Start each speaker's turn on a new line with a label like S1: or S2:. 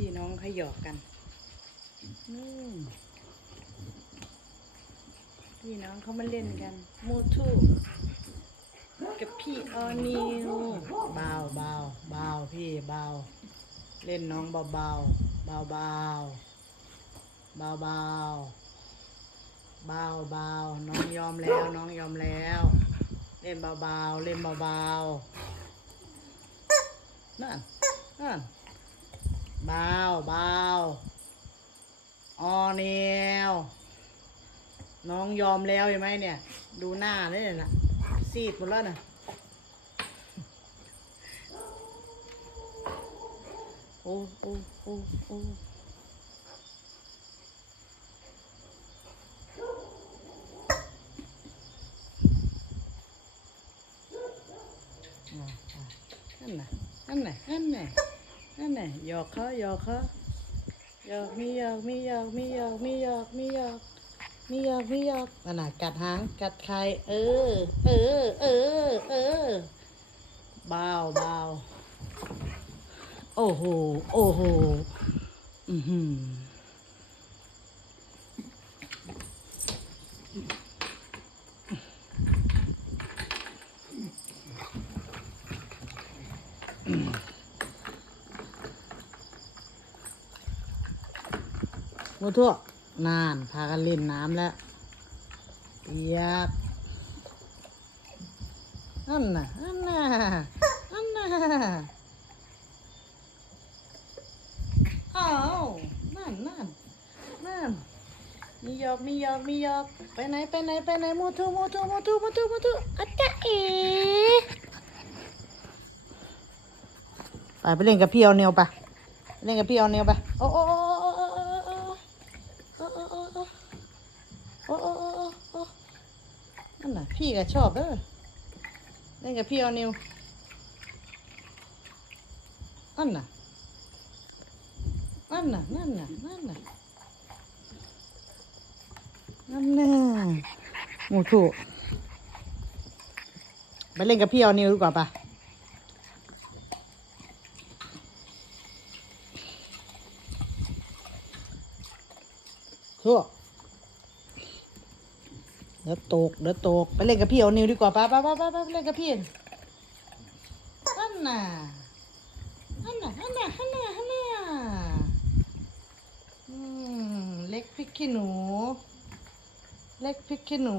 S1: พี่น้องเขาหยอกกันอืมพี่น้องเขามาเล่นกัน มูทูกับพี่ออนิวเบาเบาเบาพี่เบาเล่นน้องเบาเบาเบาเบาเบาเบาเบาเบาน้องยอมแล้วน้องยอมแล้ว เล่นเบาเบาเล่นเบาเบานั่นนั่น เบาเบาออเนียวน้องยอมแล้วใช่ไหมเนี่ย ดูหน้าเลยน่ะซีดหมดแล้วนะโอ้โอ้โอ้โอ้อ่าอ่านั่นน่ะนั่นน่ะนั่นน่ะ นั่นน่ะหยอกเขาหยอกเขาหยอกมีหยอกมีหยอกมีหยอกมีหยอกมีหยอกมีหยอกมีหยอกนั่นน่ะกัดหางกัดใครเออ เออ เออ เออเบาเบาโอ้โห โอ้โห อือหือมู ทั่วนาน พากันเล่นน้ำแล้วเปียกนั่นน่ะนั่นน่ะนั่นน่ะอ้าวนั่นนั่นนั่นมีหยอกมีหยอกมีหยอก ไปไหนไปไหนไปไหนมูทูมูทูมูทูมูทูมูทูอาจารย์เอไปไปเล่นกับพี่เอาเนียวไปไปเล่นกับพี่เอาเนียวไปโอ้โอ้โอ้โอ้โอ้โอ้โอ้ โอ้โอ้โอ้โอ้โอ้โอ้ นั่นน่ะ พี่ก็ชอบเด้อเล่นกับพี่เอานิวนั่นน่ะนั่นน่ะนั่นน่ะนั่นน่ะนั่นน่ะหมูถูกไปเล่นกับพี่เอานิวดีกว่าปะทั่ว เดี๋ยวตกเดี๋ยวตกไปเล่นกับพี่เอานิวดีกว่าป้าป้าป้าป้าไปเล่นกับพี่นั่นน่ะนั่นน่ะนั่นน่ะนั่นน่ะฮันน่ะอืมเล็กพริกขี้หนู เล็กพริกขี้หนู